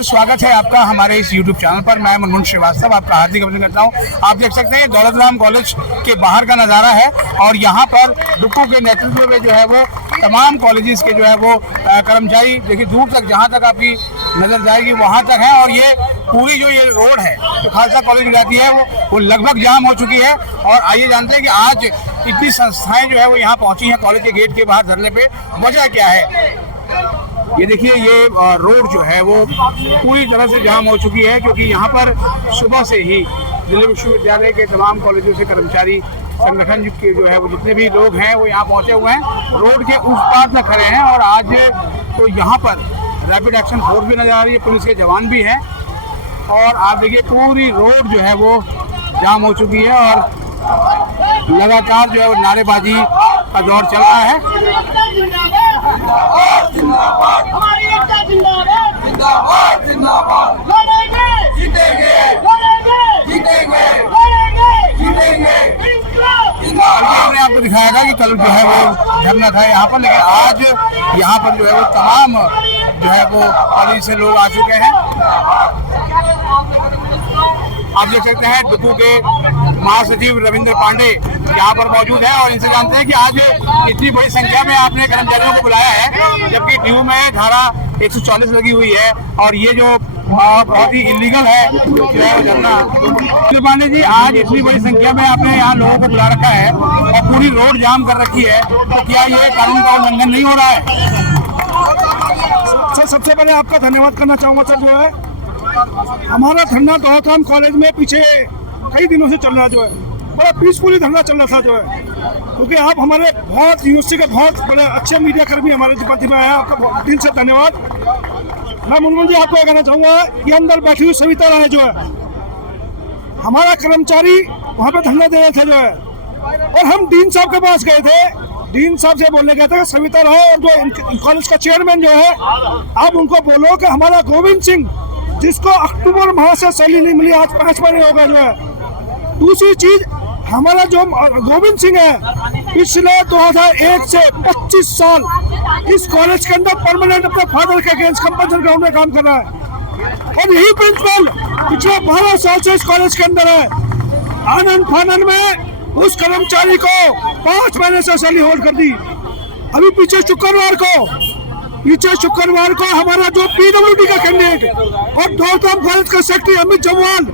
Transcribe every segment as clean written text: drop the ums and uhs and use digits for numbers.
नमस्कार, स्वागत है आपका हमारे इस YouTube चैनल पर। मैं मनमोहन श्रीवास्तव आपका हार्दिक अभिनंदन करता हूं। आप देख सकते हैं दौलत राम कॉलेज के बाहर का नज़ारा है और यहाँ पर डुक्कू के नेतृत्व में जो है वो तमाम कॉलेजेस के जो है वो कर्मचारी देखिए दूर तक जहाँ तक आपकी नज़र जाएगी वहाँ तक है। और ये पूरी जो ये रोड है जो खालसा कॉलेज में जाती है वो लगभग जाम हो चुकी है। और आइए जानते हैं कि आज इतनी संस्थाएं जो है वो यहाँ पहुँची हैं कॉलेज के गेट के बाहर धरने पे, वजह क्या है। ये देखिए ये रोड जो है वो पूरी तरह से जाम हो चुकी है क्योंकि यहाँ पर सुबह से ही दिल्ली विश्वविद्यालय के तमाम कॉलेजों से कर्मचारी संगठन के जो है वो जितने भी लोग हैं वो यहाँ पहुँचे हुए हैं, रोड के उस पार में खड़े हैं। और आज तो यहाँ पर रैपिड एक्शन फोर्स भी नजर आ रही है, पुलिस के जवान भी हैं और आप देखिए पूरी रोड जो है वो जाम हो चुकी है और लगातार जो है वो नारेबाजी का दौर चल रहा है। हमारी एकता जिंदाबाद, जिंदाबाद, जिंदाबाद, लड़ेंगे, जीतेंगे, लड़ेंगे, जीतेंगे, लड़ेंगे, जीतेंगे। हमने आपको दिखाया था कि कल जो है वो धरना था यहाँ पर, लेकिन आज यहाँ पर जो है वो तमाम जो है वो कॉलेज से लोग आ चुके हैं। आप देख सकते हैं डुक्कू के महासचिव रविंद्र पांडे यहाँ पर मौजूद है और इनसे जानते हैं कि आज इतनी बड़ी संख्या में आपने कर्मचारियों को बुलाया है जबकि ड्यू में धारा 144 लगी हुई है और ये जो बहुत ही इलीगल है जो है धरना। पांडे जी, आज इतनी बड़ी संख्या में आपने यहाँ लोगों को बुला रखा है और पूरी रोड जाम कर रखी है, तो क्या ये कानून का उल्लंघन नहीं हो रहा है? सर, सबसे पहले आपका धन्यवाद करना चाहूँगा। सर, जो है हमारा धरना दौलत राम कॉलेज में पीछे कई दिनों से चल रहा जो है, बड़ा पीसफुली धरना चल रहा था जो है, क्योंकि आप हमारे बहुत यूनिवर्सिटी के बहुत बड़े अच्छे मीडिया कर्मी हमारे डिपार्टमेंट में आए हैं, आपका दिल से धन्यवाद। मैं मनमोहन जी आपको कहना चाहूँगा कि अंदर बैठी हुई सविता राय जो है हमारा कर्मचारी वहाँ पे धरना दे रहे थे जो है, और हम डीन साहब के पास गए थे, डीन साहब से बोलने गए थे कि सविता राय और जो कॉलेज का चेयरमैन जो है आप उनको बोलो कि हमारा गोविंद सिंह जिसको अक्टूबर माह से सैलरी नहीं मिली, आज 5 महीने हो गए जो है। दूसरी चीज, हमारा जो गोविंद सिंह है पिछले 2001 से 25 साल इस कॉलेज के अंदर परमानेंट अपने फादर के अगेंस्ट कंपल्सरी ग्राउंड में काम कर रहा है और यही प्रिंसिपल पिछले 12 साल से इस कॉलेज के अंदर है। आनंद फानन में उस कर्मचारी को 5 महीने से सैलरी होल्ड कर दी। अभी पीछे शुक्रवार को हमारा जो पीडब्ल्यूडी का कैंडिडेट और दौलत राम कॉलेज का सेक्रेटरी अमित जम्वाल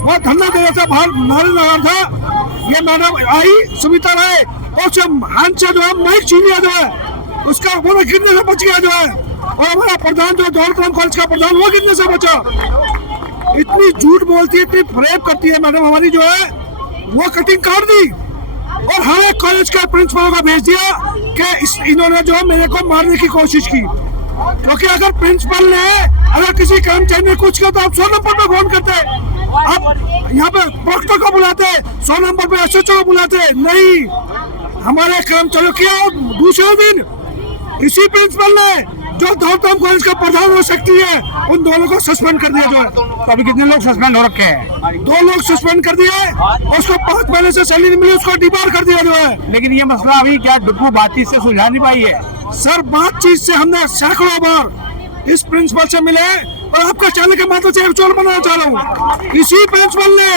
वह धरना दे रहा था, बाहर नारे लगा था। ये मैडम आई सुमिता राय और हाथ से जो है माइक छीन लिया जो है, उसका वो गिरने से बच गया जो है, और हमारा प्रधान जो दौलत राम कॉलेज का प्रधान वो गिरने से बचा। इतनी झूठ बोलती है, इतनी फरेब करती है मैडम हमारी जो है, वो कटिंग काट दी और हर एक कॉलेज के प्रिंसिपलों को भेज दिया कि इन्होंने जो मेरे को मारने की कोशिश की। क्योंकि अगर प्रिंसिपल ने अगर किसी कर्मचारी ने कुछ किया तो आप 100 नंबर पे फोन करते, आप यहाँ पे प्रोक्टर को बुलाते, 100 नंबर पे एसएचओ को बुलाते, नहीं हमारे कर्मचारियों किया। और दूसरे दिन इसी प्रिंसिपल ने जो दौलत राम कॉलेज का प्रधान हो सकती है उन दोनों को सस्पेंड कर दिया जो है। तो अभी कितने लोग सस्पेंड हो रखे हैं? 2 लोग सस्पेंड कर दिए, उसको 5 महीने से सैलरी नहीं मिली, उसको डिबार कर दिया जो है। लेकिन ये मसला अभी क्या डुक्कू बातचीत से सुलझा नहीं पाई है? सर, बातचीत से हमने सैकड़ों बार इस प्रिंसिपल से मिले और आपका चैनल के माध्यम से एक चोर बनाना चाह रहा हूँ। इसी प्रिंसिपल ने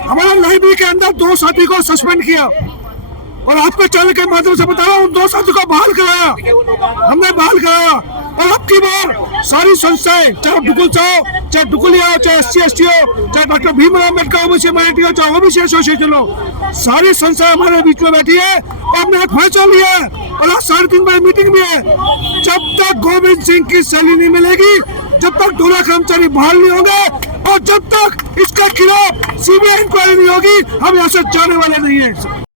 हमारे लाइब्रेरी के अंदर 2 साथी को सस्पेंड किया और आपके चैनल के माध्यम से बता रहा हूँ 2 साथी को बहाल कराया, हमने बहाल कराया। और अब की बार सारी संस्थाएं, चाहे डुकुल चाहे डुकुलिया हो, चाहे SC/ST हो, चाहे doctor Bhimrao Ambedkar OBC minority हो, चाहे ओबीसी एसोसिएशन हो, सारी संस्थाएं हमारे बीच में बैठी है और हमने एक फैसला लिया है और आज 3:30 बजे मीटिंग भी है। जब तक गोविंद सिंह की सैलरी नहीं मिलेगी, जब तक 2 कर्मचारी बहाल नहीं होंगे और जब तक इसके खिलाफ CBI इंक्वायरी नहीं होगी, हम यहाँ से जाने वाले नहीं है।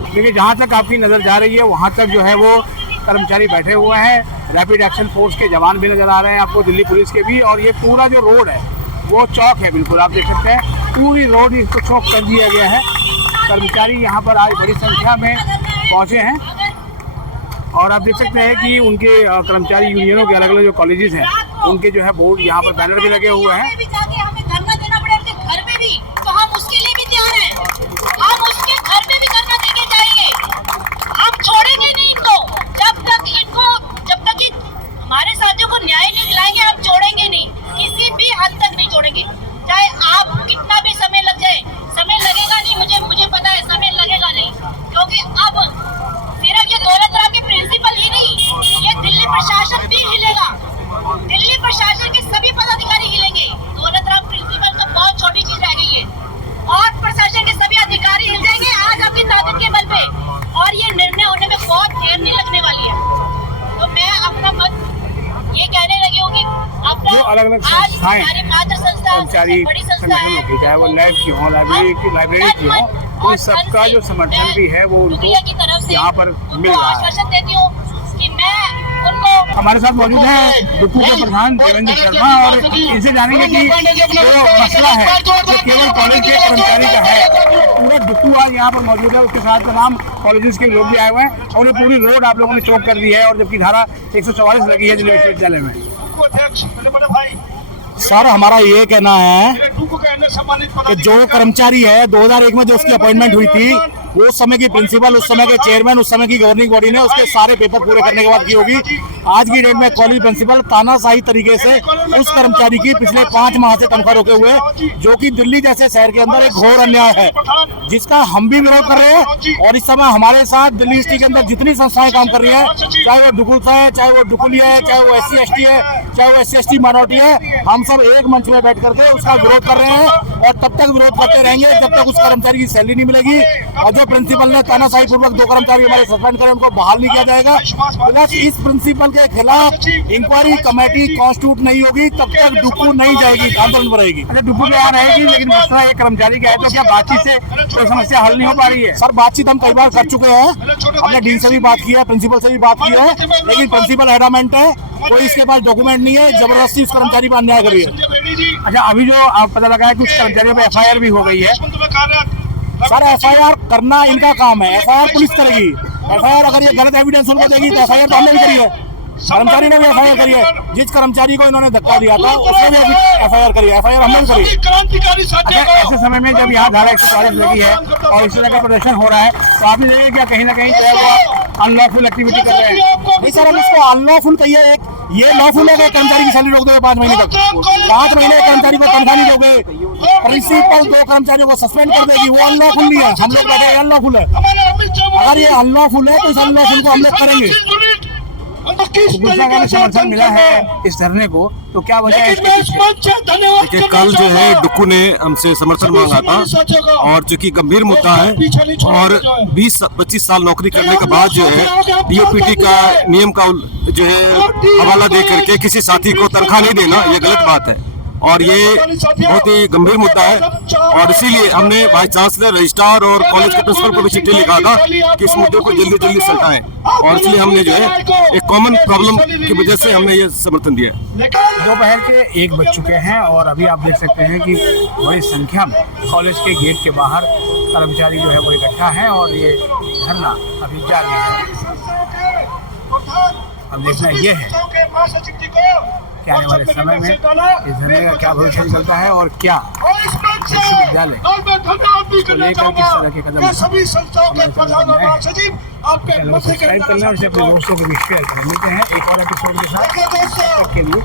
देखिए जहाँ तक आपकी नज़र जा रही है वहाँ तक जो है वो कर्मचारी बैठे हुए हैं, रैपिड एक्शन फोर्स के जवान भी नज़र आ रहे हैं आपको, दिल्ली पुलिस के भी। और ये पूरा जो रोड है वो चौक है, बिल्कुल आप देख सकते हैं पूरी रोड इसको चौक कर दिया गया है। कर्मचारी यहाँ पर आज बड़ी संख्या में पहुँचे हैं और आप देख सकते हैं कि उनके कर्मचारी यूनियनों के अलग अलग जो कॉलेजेस हैं उनके जो है बोर्ड यहाँ पर बैनर भी लगे हुए हैं। हमारे साथियों को न्याय नहीं दिलाएंगे, आप छोड़ेंगे नहीं। किसी भी हद अंत तक नहीं छोड़ेंगे, चाहे आप कितना भी समय लग जाए। समय लगेगा नहीं, मुझे पता है समय लगेगा नहीं, क्योंकि अब सिर्फ ये दौलत राम के प्रिंसिपल ही नहीं, ये दिल्ली प्रशासन भी हिलेगा। दिल्ली प्रशासन के सभी पदाधिकारी हिलेंगे। दौलत राम प्रिंसिपल तो बहुत छोटी चीज रह गई है, और प्रशासन के सभी अधिकारी हिल जाएंगे आज आपकी ताकत के बल पे, और ये निर्णय होने में बहुत देर नहीं लगने वाली है। तो मैं अपना मत ये कहने लगी हूँ कि अपना जो अलग-अलग आज संस्थाएं, सारी मात्र संस्था, कर्मचारी बड़ी संस्था संगठन होगी, चाहे वो लैब की हो, लाइब्रेरी की हो, तो सबका जो समर्थन भी है वो उनको यहाँ पर मिल रहा है। आश्वासन देती हूँ कि मैं उनको। हमारे साथ मौजूद है डुक्कू के प्रधान देवेंद्र शर्मा, और इनसे जानेंगे कि जो मसला है जो केवल कॉलेज के कर्मचारी का है, पूरा डुक्कू आज यहाँ पर मौजूद है, उसके साथ तमाम कॉलेजेस के लोग भी आए हुए हैं, और ये पूरी रोड आप लोगों ने चौक कर दी है, और जबकि धारा 144 लगी है दिल्ली विश्वविद्यालय में। सर हमारा ये कहना है कि जो कर्मचारी है 2001 में जो उसकी अपॉइंटमेंट हुई थी, वो उस समय की प्रिंसिपल, उस समय के चेयरमैन, उस समय की गवर्निंग बॉडी ने उसके सारे पेपर पूरे करने के बाद की होगी। आज की डेट में कॉलेज प्रिंसिपल तानाशाही तरीके से उस कर्मचारी की पिछले 5 माह से तनख्वाह रोके हुए, जो कि दिल्ली जैसे शहर के अंदर एक घोर अन्याय है, जिसका हम भी विरोध कर रहे हैं। और इस समय हमारे साथ दिल्ली यूनिवर्सिटी के अंदर जितनी संस्थाएं काम कर रही है, चाहे वो डुकुल है, चाहे वो डुकुली है, चाहे वो SC/ST है, चाहे वो SC/ST माइनॉरिटी है, हम सब एक मंच में बैठ करके उसका विरोध कर रहे हैं, और तब तक विरोध करते रहेंगे जब तक उस कर्मचारी की सैलरी नहीं मिलेगी, और जो प्रिंसिपल ने तानाशाही पूर्वक 2 कर्मचारी हमारे सस्पेंड करे उनको बहाल नहीं किया जाएगा। प्लस इस प्रिंसिपल के खिलाफ इंक्वायरी कमेटी कॉन्स्टिट्यूट नहीं होगी तब तक डुक्कू नहीं जाएगी, आंदोलन पर रहेगी। अच्छा, डुक्कू तो यहाँ रहेगी, लेकिन मसला एक कर्मचारी का है, तो क्या बातचीत से कोई समस्या हल नहीं हो पा रही है? सर बातचीत हम कई बार कर चुके हैं, हमने डीन से भी बात की है, प्रिंसिपल से भी बात की है, लेकिन प्रिंसिपल एडामेंट है, कोई इसके पास डॉक्यूमेंट नहीं है, जबरदस्ती उस कर्मचारी पर अन्याय करिए। अच्छा, अभी जो आप पता लगा है कुछ कर्मचारियों पर FIR भी हो गई है। सर FIR करना इनका काम है, FIR पुलिस करेगी। FIR अगर ये गलत एविडेंस उनको देगी तो FIR तो हमने भी करी है, कर्मचारी ने भी FIR करी है। जिस कर्मचारी को इन्होंने धक्का दिया था उसने भी FIR करी है, FIR हमने भी करी है। अच्छा, ऐसे समय में जब यहाँ धारा 144 लगी है और इस तरह का प्रदर्शन हो रहा है, तो आपने देखिए क्या कहीं ना कहीं जो है वो अनलॉफुल एक्टिविटी कर रहे हैं? नहीं सर, हम इसको अनलॉफुल कहिए, एक ये लॉफुल है कि कर्मचारी की सैलरी रोक दोगे 5 महीने तक, 5 महीने कर्मचारी को तनख्वाह नहीं दोगे, प्रिंसिपल 2 कर्मचारियों को सस्पेंड कर देगी, वो अनलॉफुल नहीं है। हम लोग कहते हैं अनलॉफुल है, अगर ये अनलॉफुल है तो इस अनलॉफुल को हम लोग करेंगे। गुस्सा का समर्थन मिला है इस धरने को, तो क्या वजह है इसके पीछे? देखिए, कल जो है डुक्कू ने हमसे समर्थन मांगा था, और जो कि गंभीर मुद्दा है, और 20-25 साल नौकरी करने के बाद जो है DOPT का नियम का जो है हवाला दे करके किसी साथी को तनख्वाह नहीं देना, ये गलत बात है, और ये बहुत ही गंभीर मुद्दा है। और इसीलिए हमने वाइस चांसलर, रजिस्ट्रार और कॉलेज के प्रिंसिपल को भी चिट्ठी लिखा था कि इस मुद्दे को जल्दी सल्टाएं, और इसलिए हमने जो है एक कॉमन प्रॉब्लम की वजह से हमने ये समर्थन दिया। दोपहर के 1 बज चुके हैं, और अभी आप देख सकते हैं कि बड़ी संख्या में कॉलेज के गेट के बाहर कर्मचारी जो है वो इकट्ठा है, और ये धरना अभी जारी है। अब देखना ये है कि आने वाले समय में इस धरने का क्या भविष्य निकलता है, और क्या विश्वविद्यालय को लेकर किस तरह के कदम सब्सक्राइब करना और इसे अपने दोस्तों को भी शेयर करें। मिलते हैं एक और एपिसोड के साथ, तब तक के लिए।